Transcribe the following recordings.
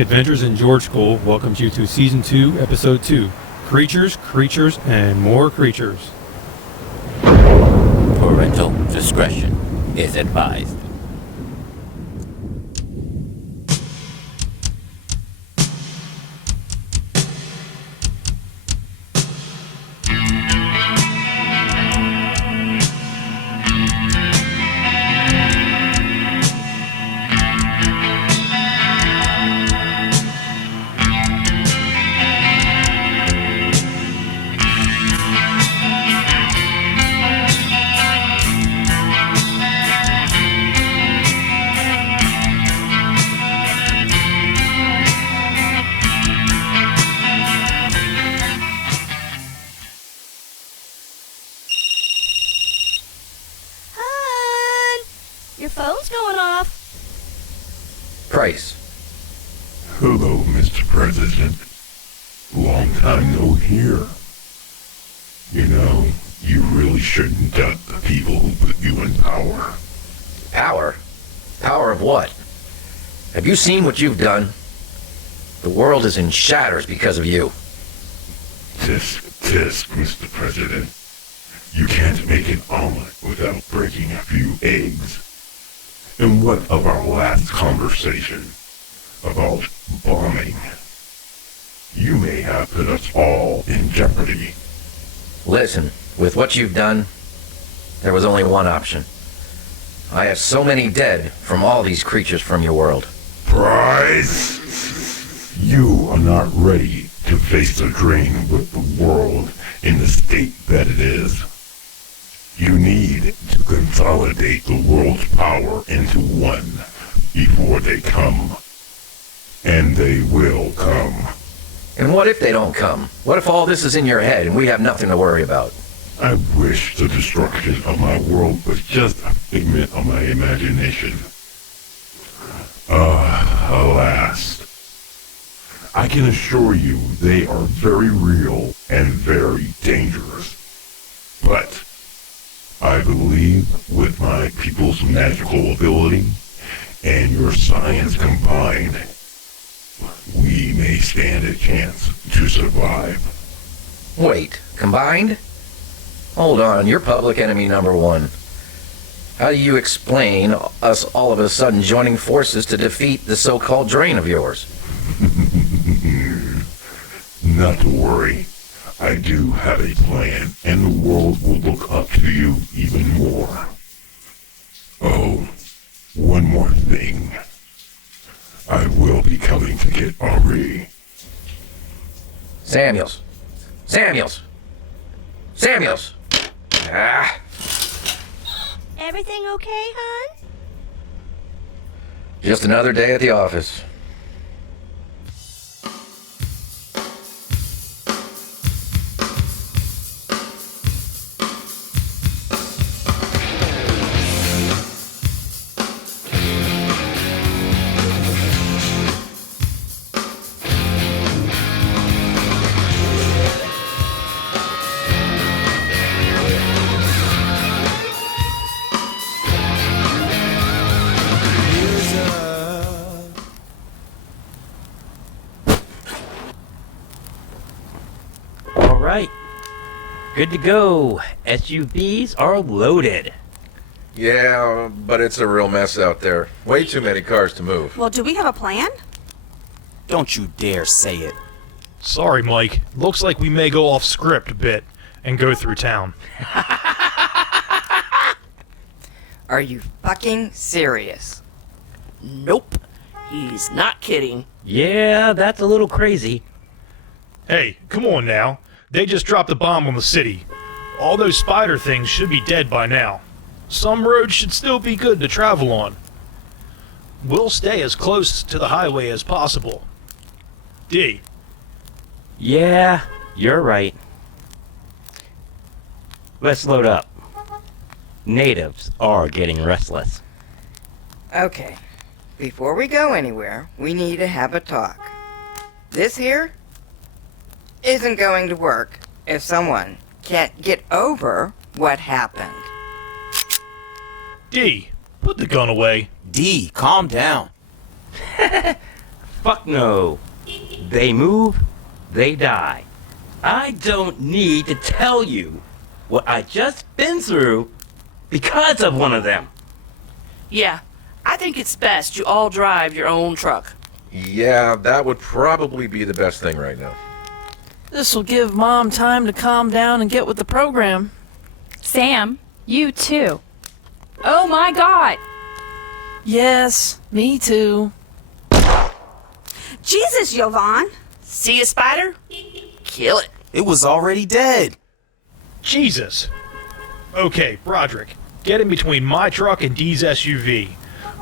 Adventures in George School welcomes you to Season 2, Episode 2, Creatures, Creatures, and More Creatures. Parental discretion is advised. Your phone's going off. Price. Hello, Mr. President. Long time no hear. You know, you really shouldn't doubt the people who put you in power. Power? Power of what? Have you seen what you've done? The world is in shatters because of you. Tisk, Mr. President. You can't make an omelet without breaking a few eggs. And what of our last conversation about bombing? You may have put us all in jeopardy. Listen, with what you've done, there was only one option. I have so many dead from all these creatures from your world. Price! You are not ready to face the drain with the world in the state that it is. You need to consolidate the world's power into one before they come. And they will come. And what if they don't come? What if all this is in your head and we have nothing to worry about? I wish the destruction of my world was just a figment of my imagination. Alas. I can assure you they are very real and very dangerous. But I believe with my people's magical ability and your science combined, we may stand a chance to survive. Wait, combined? Hold on, you're public enemy number one. How do you explain us all of a sudden joining forces to defeat the so-called drain of yours? Not to worry. I do have a plan, and the world will look up to you even more. Oh, one more thing. I will be coming to get Henri. Samuels! Ah! Everything okay, hon? Just another day at the office. Alright, good to go. SUVs are loaded. Yeah, but it's a real mess out there. Way too many cars to move. Well, do we have a plan? Don't you dare say it. Sorry, Mike. Looks like we may go off script a bit and go through town. Are you fucking serious? Nope. He's not kidding. Yeah, that's a little crazy. Hey, come on now. They just dropped a bomb on the city. All those spider things should be dead by now. Some roads should still be good to travel on. We'll stay as close to the highway as possible. D. Yeah, you're right. Let's load up. Natives are getting restless. Okay. Before we go anywhere, we need to have a talk. This here isn't going to work if someone can't get over what happened. D. Put the gun away. D, calm down. Fuck no. They move, they die. I don't need to tell you what I just been through because of one of them. Yeah, I think it's best you all drive your own truck. Yeah, that would probably be the best thing right now. This will give Mom time to calm down and get with the program. Sam, you too. Oh my God! Yes, me too. Jesus, Jovan. See a spider? Kill it. It was already dead. Jesus. Okay, Broderick, get in between my truck and Dee's SUV.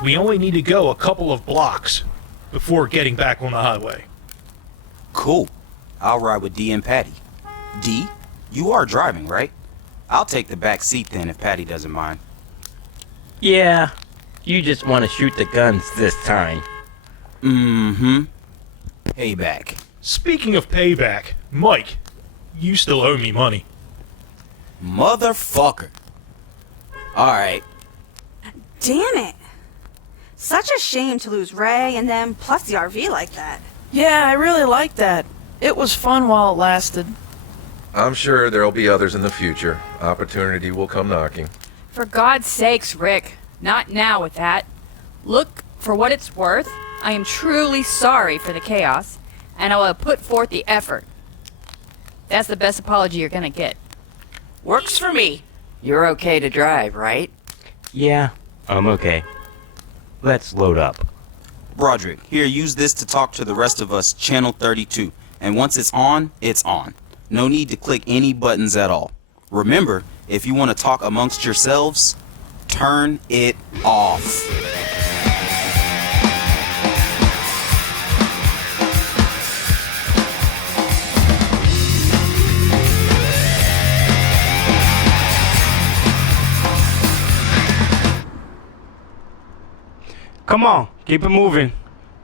We only need to go a couple of blocks before getting back on the highway. Cool. I'll ride with Dee and Patty. Dee, you are driving, right? I'll take the back seat then if Patty doesn't mind. Yeah, you just want to shoot the guns this time. Mm-hmm. Payback. Speaking of payback, Mike, you still owe me money. Motherfucker. Alright. Damn it. Such a shame to lose Ray and them, plus the RV like that. Yeah, I really liked that. It was fun while it lasted. I'm sure there'll be others in the future. Opportunity will come knocking. For God's sakes, Rick, not now with that. Look, for what it's worth, I am truly sorry for the chaos, and I will put forth the effort. That's the best apology you're gonna get. Works for me. You're okay to drive, right? Yeah, I'm okay. Let's load up. Broderick, here, use this to talk to the rest of us, Channel 32. And once it's on, it's on. No need to click any buttons at all. Remember, if you want to talk amongst yourselves, turn it off. Come on, keep it moving.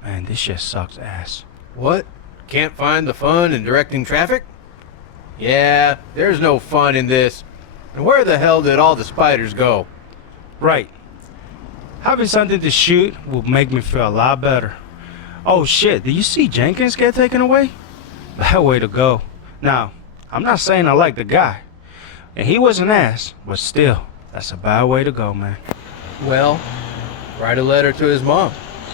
Man, this shit sucks ass. What? Can't find the fun in directing traffic? Yeah, there's no fun in this. And where the hell did all the spiders go? Right. Having something to shoot will make me feel a lot better. Oh shit, did you see Jenkins get taken away? Bad way to go. Now, I'm not saying I like the guy. And he was an ass, but still, that's a bad way to go, man. Well, write a letter to his mom.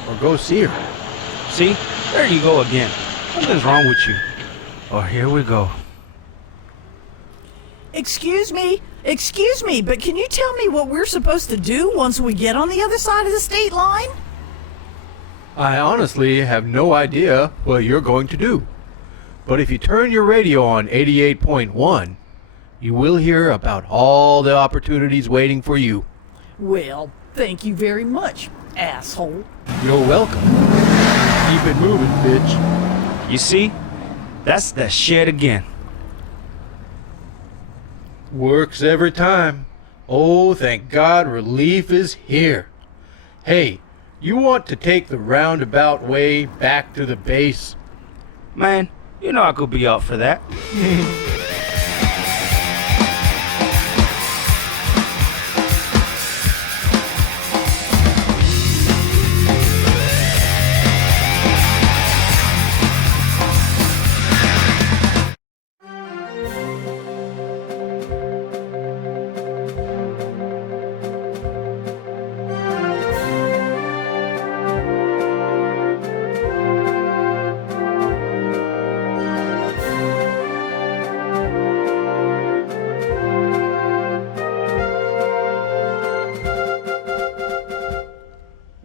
Or go see her. See? There you go again. Something's wrong with you. Oh, here we go. Excuse me, but can you tell me what we're supposed to do once we get on the other side of the state line? I honestly have no idea what you're going to do. But if you turn your radio on 88.1, you will hear about all the opportunities waiting for you. Well, thank you very much, asshole. You're welcome. Keep it moving, bitch. You see? That's that shit again. Works every time. Oh, thank God relief is here. Hey, you want to take the roundabout way back to the base? Man, you know I could be up for that.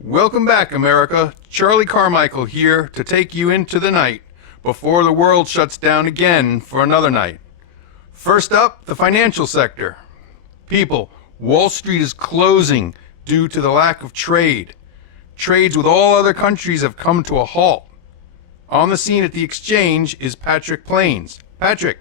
Welcome back, America. Charlie Carmichael here to take you into the night before the world shuts down again for another night. First up, the financial sector. People, Wall Street is closing due to the lack of trade. Trades with all other countries have come to a halt. On the scene at the exchange is Patrick Plains. Patrick.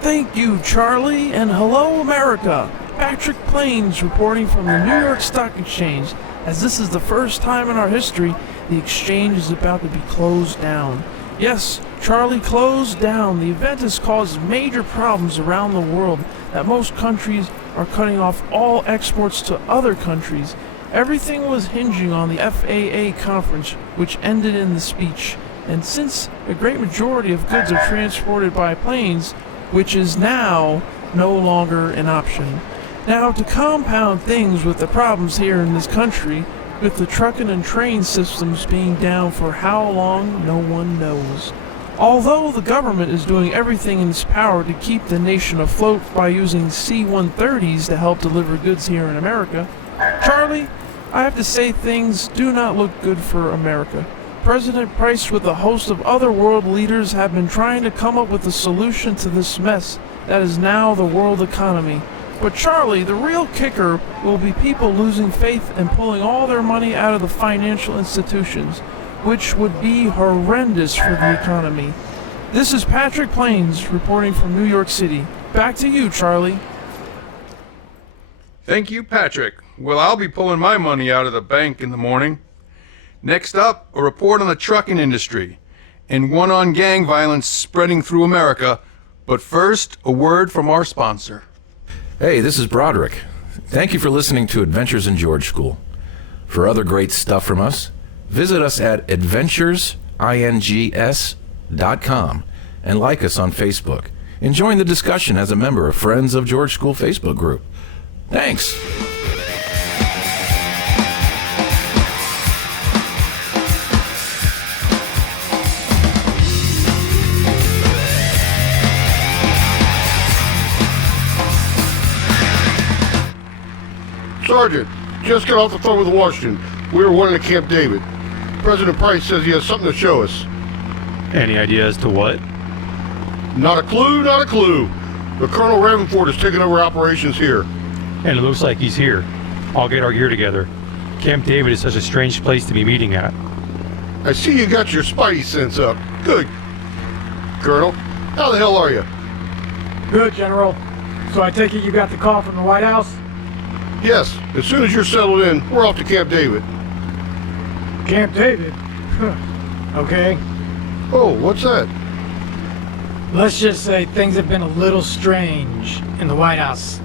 Thank you, Charlie, and hello, America. Patrick Plains reporting from the New York Stock Exchange. As this is the first time in our history, the exchange is about to be closed down. Yes, Charlie, closed down. The event has caused major problems around the world that most countries are cutting off all exports to other countries. Everything was hinging on the FAA conference, which ended in the speech. And since a great majority of goods are transported by planes, which is now no longer an option. Now, to compound things with the problems here in this country, with the trucking and train systems being down for how long, no one knows. Although the government is doing everything in its power to keep the nation afloat by using C-130s to help deliver goods here in America, Charlie, I have to say things do not look good for America. President Price with a host of other world leaders have been trying to come up with a solution to this mess that is now the world economy. But Charlie, the real kicker will be people losing faith and pulling all their money out of the financial institutions, which would be horrendous for the economy. This is Patrick Plains reporting from New York City. Back to you, Charlie. Thank you, Patrick. Well, I'll be pulling my money out of the bank in the morning. Next up, a report on the trucking industry and one on gang violence spreading through America. But first, a word from our sponsor. Hey, this is Broderick. Thank you for listening to Adventures in George School. For other great stuff from us, visit us at adventuresings.com and like us on Facebook. And join the discussion as a member of Friends of George School Facebook group. Thanks. Sergeant, just got off the phone with Washington. We were wanting to Camp David. President Price says he has something to show us. Any idea as to what? Not a clue, not a clue. The Colonel Ravenford is taking over operations here. And it looks like he's here. I'll get our gear together. Camp David is such a strange place to be meeting at. I see you got your spidey sense up. Good. Colonel, how the hell are you? Good, General. So I take it you got the call from the White House? Yes, as soon as you're settled in, we're off to Camp David. Camp David? Okay. Oh, what's that? Let's just say things have been a little strange in the White House.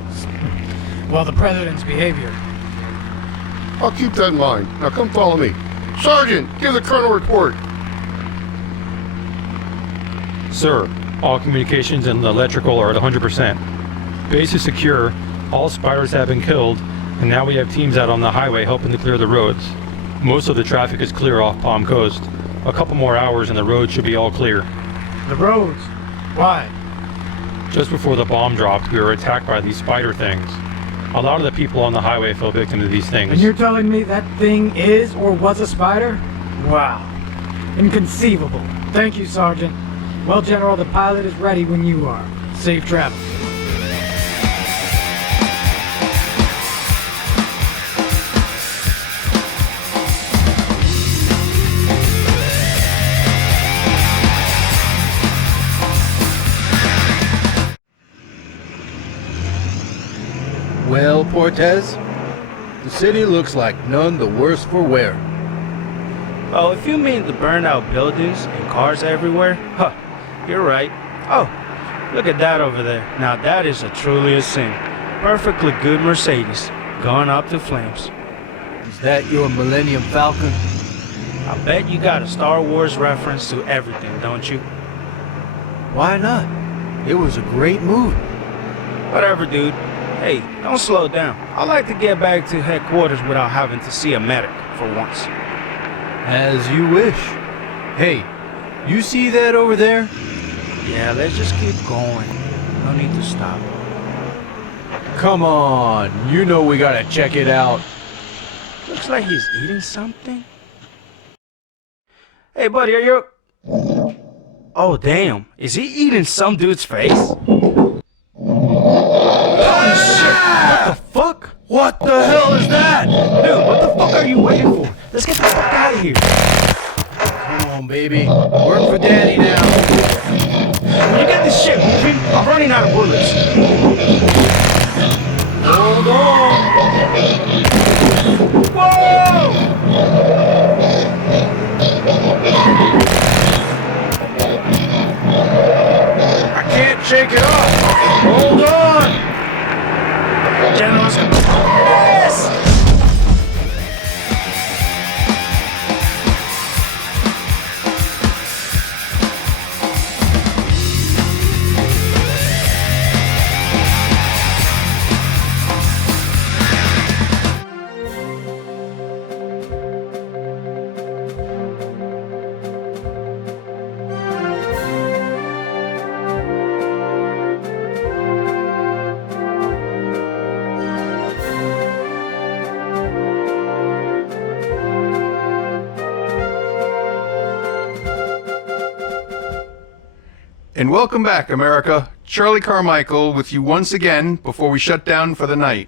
Well, the president's behavior. I'll keep that in mind. Now come follow me. Sergeant, give the Colonel a report. Sir, all communications and electrical are at 100%. Base is secure. All spiders have been killed, and now we have teams out on the highway helping to clear the roads. Most of the traffic is clear off Palm Coast. A couple more hours and the road should be all clear. The roads? Why? Just before the bomb dropped, we were attacked by these spider things. A lot of the people on the highway fell victim to these things. And you're telling me that thing is or was a spider? Wow. Inconceivable. Thank you, Sergeant. Well, General, the pilot is ready when you are. Safe travel. Well, Portez, the city looks like none the worse for wear. Oh, if you mean the burned out buildings and cars everywhere, huh, you're right. Oh, look at that over there. Now that is truly a sin. Perfectly good Mercedes, gone up to flames. Is that your Millennium Falcon? I bet you got a Star Wars reference to everything, don't you? Why not? It was a great movie. Whatever, dude. Hey, don't slow down. I like to get back to headquarters without having to see a medic for once. As you wish. Hey, you see that over there? Yeah, let's just keep going. No need to stop. Come on, you know we gotta check it out. Looks like he's eating something. Hey, buddy, are you... Oh, damn. Is he eating some dude's face? What the fuck? What the hell is that? Dude, what the fuck are you waiting for? Let's get the fuck out of here. Come on, baby. Work for Daddy now. When you get this shit moving, I'm running out of bullets. Hold on. Whoa! I can't shake it off. Hold on. General, yes! And welcome back, America. Charlie Carmichael with you once again before we shut down for the night.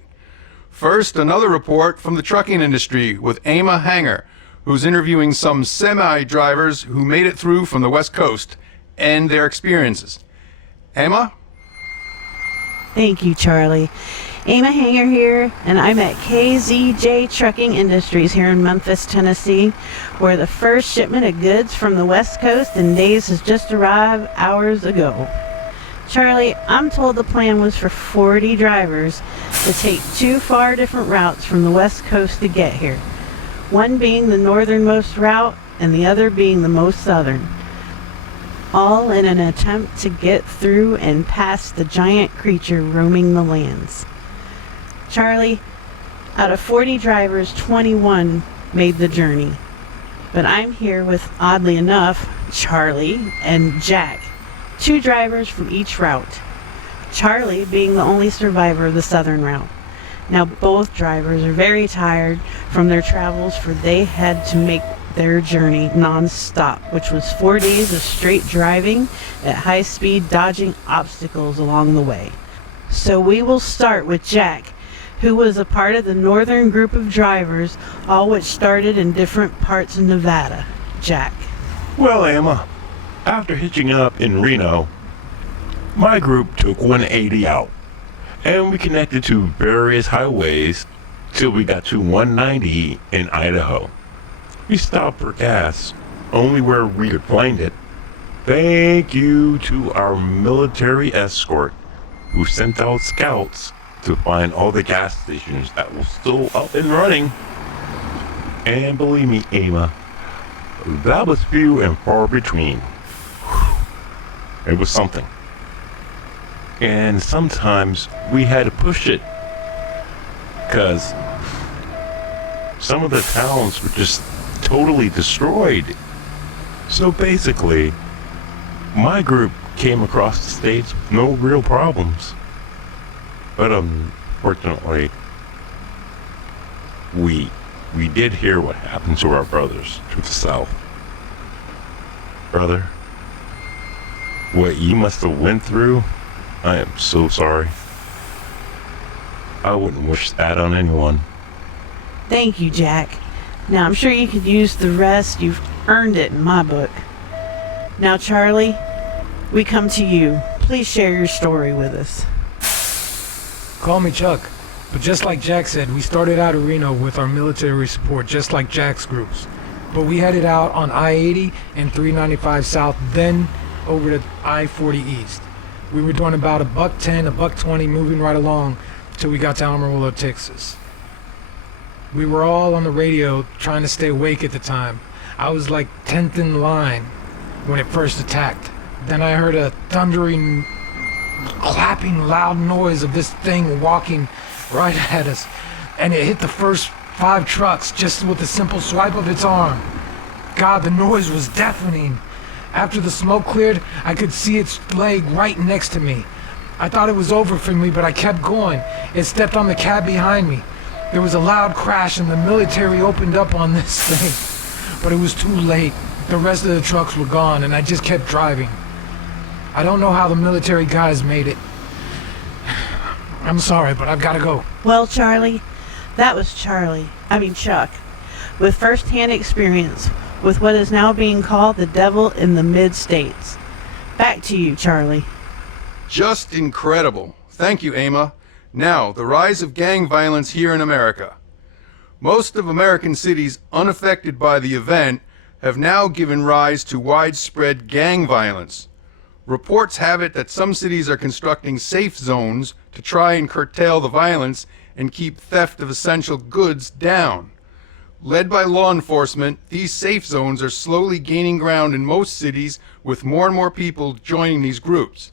First, another report from the trucking industry with Emma Hanger, who's interviewing some semi-drivers who made it through from the West Coast and their experiences. Emma? Thank you, Charlie. Emma Hanger here, and I'm at KZJ Trucking Industries here in Memphis, Tennessee, where the first shipment of goods from the West Coast in days has just arrived hours ago. Charlie, I'm told the plan was for 40 drivers to take 2 far different routes from the West Coast to get here, one being the northernmost route and the other being the most southern, all in an attempt to get through and past the giant creature roaming the lands. Charlie, out of 40 drivers, 21 made the journey. But I'm here with, oddly enough, Charlie and Jack, 2 drivers from each route. Charlie being the only survivor of the southern route. Now both drivers are very tired from their travels, for they had to make their journey non-stop, which was 4 days of straight driving at high speed, dodging obstacles along the way. So we will start with Jack, who was a part of the northern group of drivers, all which started in different parts of Nevada. Jack. Well, Emma, after hitching up in Reno, my group took 180 out, and we connected to various highways till we got to 190 in Idaho. We stopped for gas, only where we could find it. Thank you to our military escort, who sent out scouts to find all the gas stations that were still up and running. And believe me, Emma, that was few and far between. Whew. It was something. And sometimes we had to push it, because some of the towns were just totally destroyed. So basically, my group came across the states with no real problems. But unfortunately, we did hear what happened to our brothers to the south. Brother, what you must have went through, I am so sorry. I wouldn't wish that on anyone. Thank you, Jack. Now I'm sure you could use the rest. You've earned it in my book. Now, Charlie, we come to you. Please share your story with us. Call me Chuck. But just like Jack said, we started out of Reno with our military support, just like Jack's groups. But we headed out on I-80 and 395 South, then over to I-40 East. We were doing about $110, $120, moving right along till we got to Amarillo, Texas. We were all on the radio trying to stay awake at the time. I was like 10th in line when it first attacked. Then I heard a thundering, clapping loud noise of this thing walking right at us, and it hit the first 5 trucks just with a simple swipe of its arm. God, the noise was deafening. After the smoke cleared, I could see its leg right next to me. I thought it was over for me, but I kept going. It stepped on the cab behind me. There was a loud crash and the military opened up on this thing. But it was too late. The rest of the trucks were gone and I just kept driving. I don't know how the military guys made it. I'm sorry, but I've got to go. Well, Charlie, that was Chuck, with first-hand experience with what is now being called the devil in the mid-states. Back to you, Charlie. Just incredible. Thank you, Emma. Now, the rise of gang violence here in America. Most of American cities unaffected by the event have now given rise to widespread gang violence. Reports have it that some cities are constructing safe zones to try and curtail the violence and keep theft of essential goods down. Led by law enforcement, these safe zones are slowly gaining ground in most cities, with more and more people joining these groups.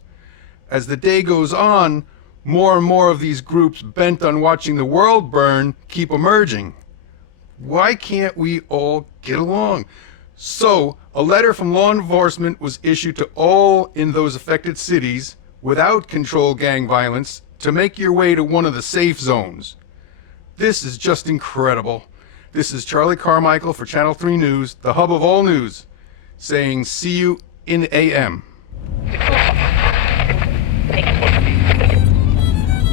As the day goes on, more and more of these groups bent on watching the world burn keep emerging. Why can't we all get along? So, a letter from law enforcement was issued to all in those affected cities without controlled gang violence to make your way to one of the safe zones. This is just incredible. This is Charlie Carmichael for Channel 3 News, the hub of all news, saying see you in AM.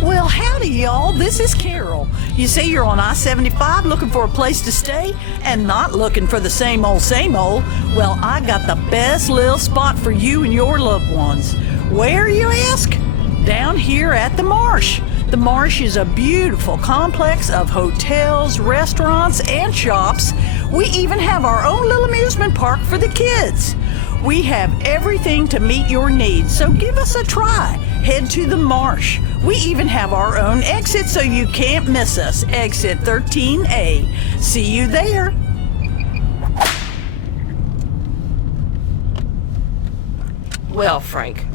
Well, howdy, y'all. This is Carol. You say you're on I-75 looking for a place to stay and not looking for the same old, same old. Well, I got the best little spot for you and your loved ones. Where, you ask? Down here at the Marsh. The Marsh is a beautiful complex of hotels, restaurants, and shops. We even have our own little amusement park for the kids. We have everything to meet your needs, so give us a try. Head to the Marsh. We even have our own exit, so you can't miss us. Exit 13A. See you there. Well, Frank,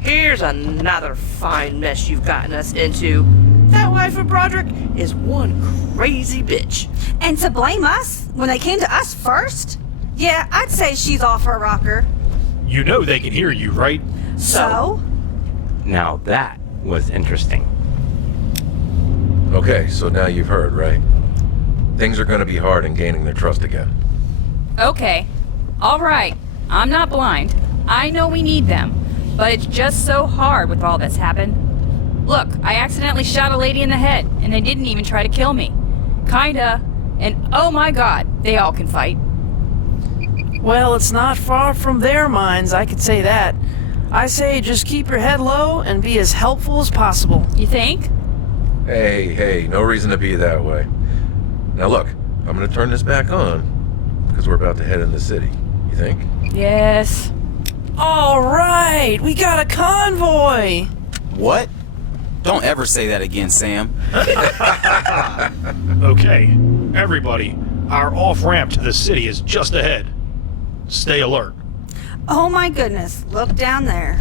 here's another fine mess you've gotten us into. That wife of Broderick is one crazy bitch. And to blame us when they came to us first? Yeah, I'd say she's off her rocker. You know they can hear you, right? So? Now that was interesting. Okay, so now you've heard, right? Things are going to be hard in gaining their trust again. Okay. All right. I'm not blind. I know we need them. But it's just so hard with all that's happened. Look, I accidentally shot a lady in the head, and they didn't even try to kill me. Kinda. And oh my god, they all can fight. Well, it's not far from their minds, I could say that. I say just keep your head low and be as helpful as possible. You think? Hey, no reason to be that way. Now look, I'm gonna turn this back on, because we're about to head in the city. You think? Yes. All right, we got a convoy. What? Don't ever say that again, Sam. Okay, everybody, our off-ramp to the city is just ahead. Stay alert. Oh my goodness, look down there.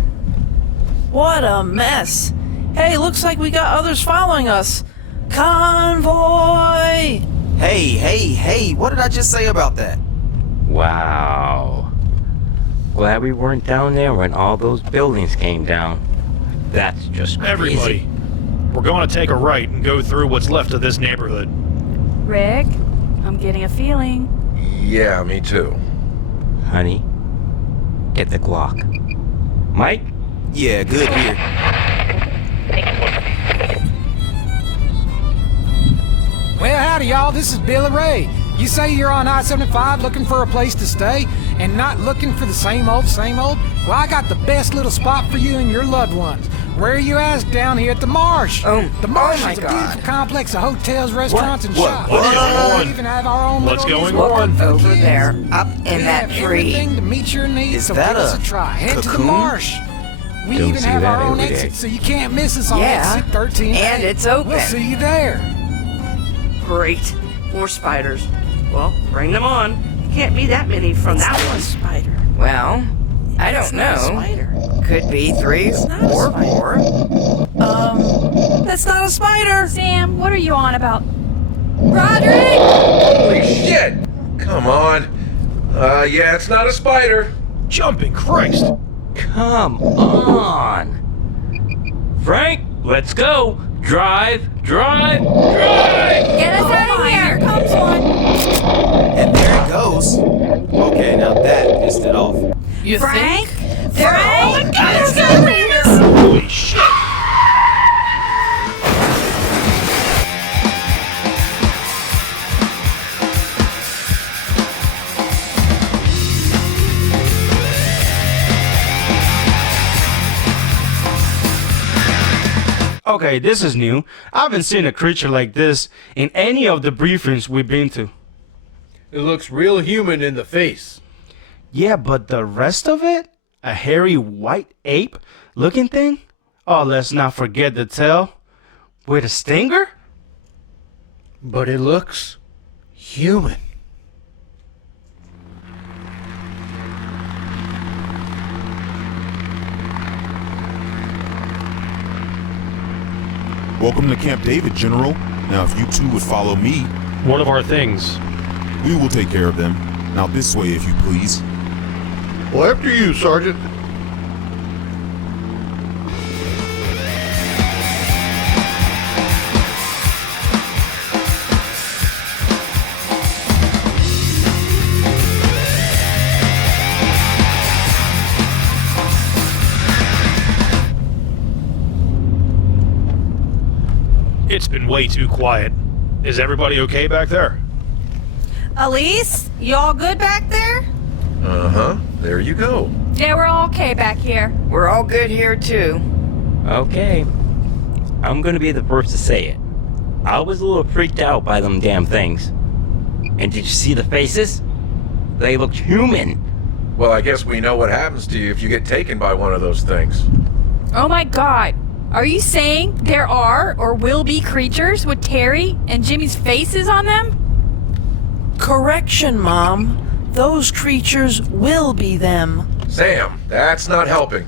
What a mess. Hey, looks like we got others following us. Convoy! Hey, what did I just say about that? Wow. Glad we weren't down there when all those buildings came down. That's just crazy. Everybody, we're going to take a right and go through what's left of this neighborhood. Rick, I'm getting a feeling. Yeah, me too. Honey, get the Glock. Mike? Yeah, good here. Well, howdy, y'all. This is Billy Ray. You say you're on I-75 looking for a place to stay and not looking for the same old, same old? Well, I got the best little spot for you and your loved ones. Where you ask? Down here at the Marsh. The Marsh is a beautiful complex of hotels, restaurants, and shops. We even have our own What's little going amusement on? park for Over kids. there, up in We that have tree. everything to meet your needs, Is so that give us a a try. Head to the cocoon? Marsh. We Don't even see have that our own every day. exit, so you can't miss us on Yeah, exit 13. and it's open. We'll see you there. Great. More spiders. Well, bring them on. Can't be that many from that one. Spider. Well, I don't Not a know. spider. Could be 3 not a or spider. 4. That's not a spider. Sam, what are you on about? Broderick! Holy shit! Come on. Yeah, it's not a spider. Jumping Christ! Come on. Frank, let's go. Drive. Get us out of here! Here comes one! And there it goes. Okay, now that pissed it off. You Frank? think? Frank? Get us out of here! Holy shit! Okay, this is new. I haven't seen a creature like this in any of the briefings we've been to. It looks real human in the face. Yeah, but the rest of it? A hairy white ape looking thing? Oh, let's not forget the tail. With a stinger? But it looks human. Welcome to Camp David, General. Now, if you two would follow me, What of our things? we will take care of them. Now, this way, if you please. Well, after you, Sergeant. been way too quiet. Is everybody okay back there? Elise, you all good back there? Uh-huh. There you go. Yeah, we're all okay back here. We're all good here, too. Okay. I'm gonna be the first to say it. I was a little freaked out by them damn things. And did you see the faces? They looked human. Well, I guess we know what happens to you if you get taken by one of those things. Oh my god. Are you saying there are or will be creatures with Terry and Jimmy's faces on them? Correction, Mom. Those creatures will be them. Sam, that's not helping.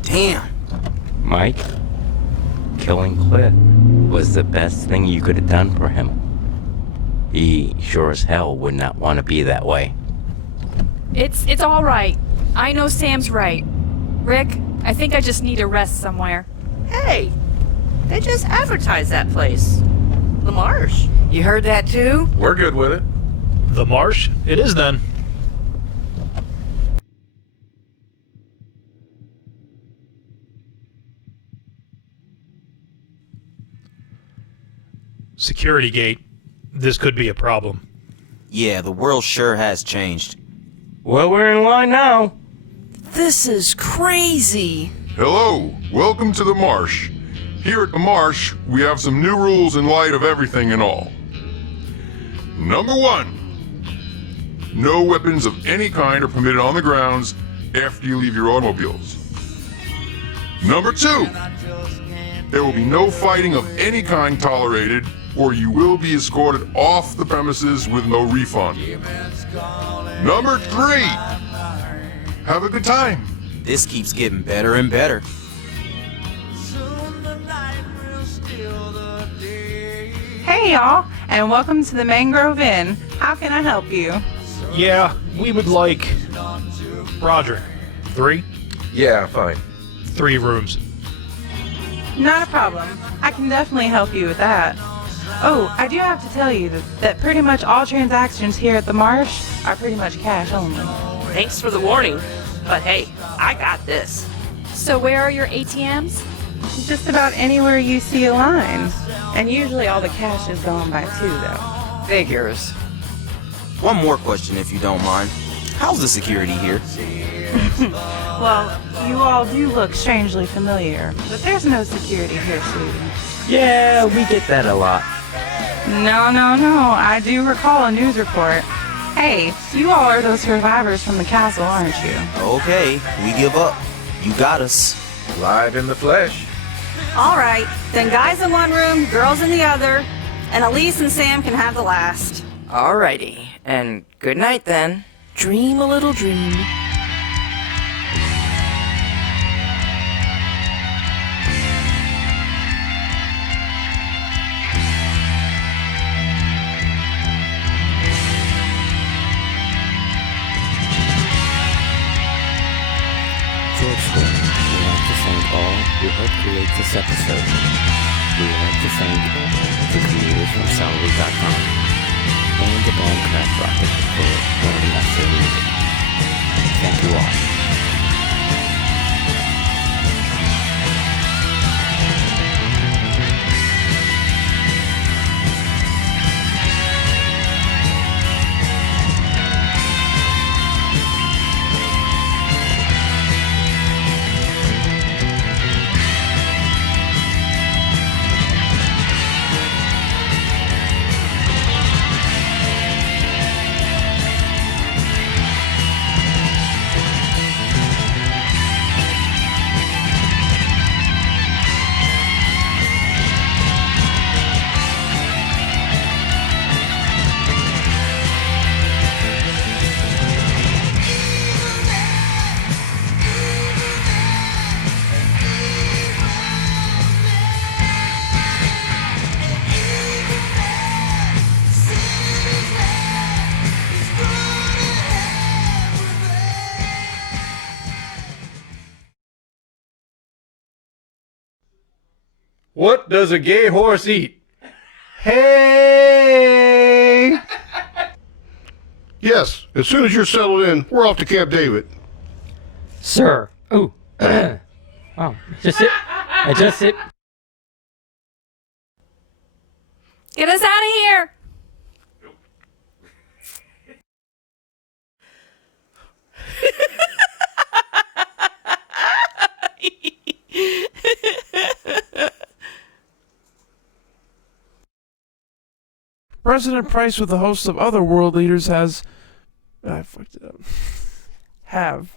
Damn. Mike, killing Cliff was the best thing you could have done for him. He sure as hell would not want to be that way. It's all right. I know Sam's right. Rick, I think I just need to rest somewhere. Hey, they just advertised that place. The Marsh. You heard that, too? We're good with it. The Marsh? It is then. Security gate. This could be a problem. Yeah, the world sure has changed. Well, we're in line now. This is crazy. Hello, welcome to the Marsh. Here at the Marsh, we have some new rules in light of everything and all. Number 1, no weapons of any kind are permitted on the grounds after you leave your automobiles. Number 2, there will be no fighting of any kind tolerated, or you will be escorted off the premises with no refund. Number 3, have a good time. This keeps getting better and better. Hey, y'all, and welcome to the Mangrove Inn. How can I help you? Yeah, we would like... Broderick. 3? Yeah, fine. 3 rooms. Not a problem. I can definitely help you with that. Oh, I do have to tell you that pretty much all transactions here at the Marsh are pretty much cash only. Thanks for the warning. But hey, I got this. So where are your ATMs? Just about anywhere you see a line. And usually all the cash is gone by 2, though. Figures. One more question, if you don't mind. How's the security here? Well, you all do look strangely familiar, but there's no security here, sweetie. Yeah, we get that a lot. No, I do recall a news report. Hey, you all are those survivors from the castle, aren't you? Okay, we give up. You got us. Live in the flesh. All right, then guys in one room, girls in the other, and Elise and Sam can have the last. Alrighty, and good night then. Dream a little dream. Who helped create this episode. We would like to thank the creators from Salary.com and the band Craft Rocket for letting us their music. Thank you all. What does a gay horse eat? Hey! Yes, as soon as you're settled in, we're off to Camp David. Sir. Ooh. Oh, just it. I just it. Get us out of here! President Price, with a host of other world leaders, has. I fucked it up. Have.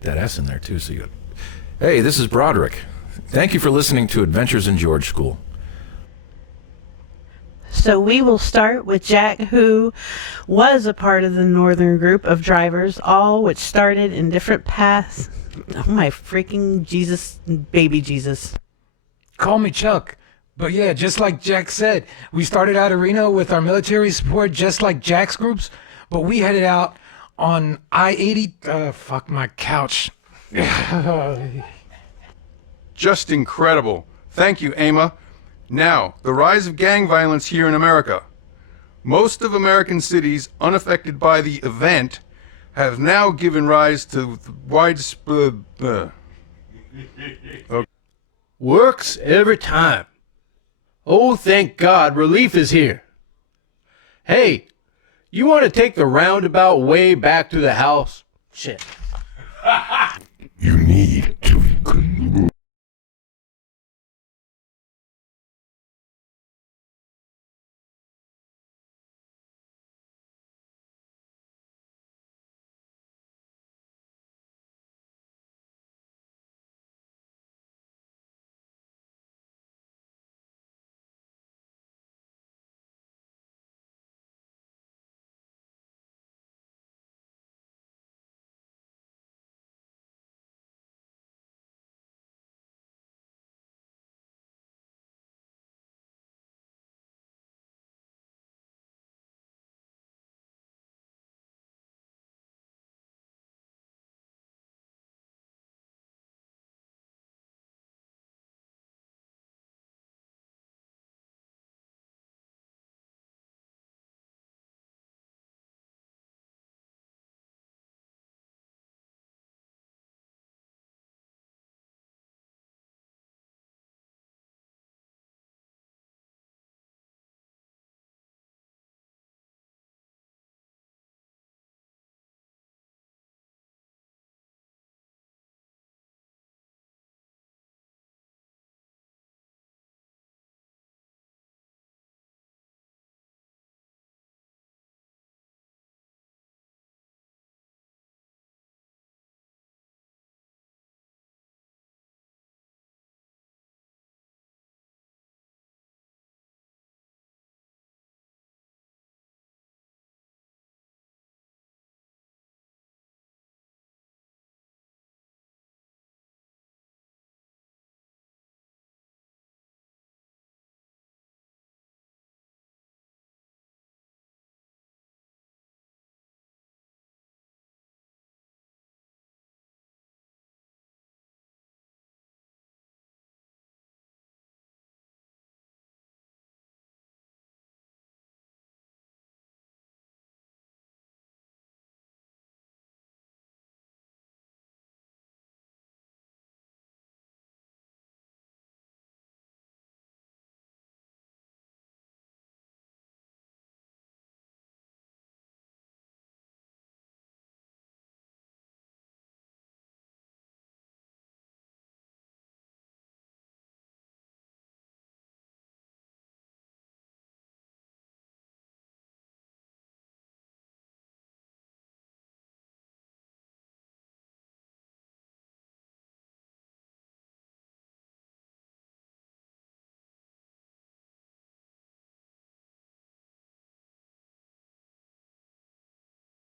That S in there too, so you. Hey, this is Broderick. Thank you for listening to Adventures in George School. So we will start with Jack, who was a part of the northern group of drivers, all which started in different paths. Oh my freaking Jesus, baby Jesus. Call me Chuck. But yeah, just like Jack said, we started out of Reno with our military support, just like Jack's groups, but we headed out on I-80. Fuck my couch. Just incredible. Thank you, Emma. Now, the rise of gang violence here in America. Most of American cities unaffected by the event have now given rise to widespread... Works every time. Oh, thank God, relief is here. Hey, you want to take the roundabout way back to the house? Shit. You need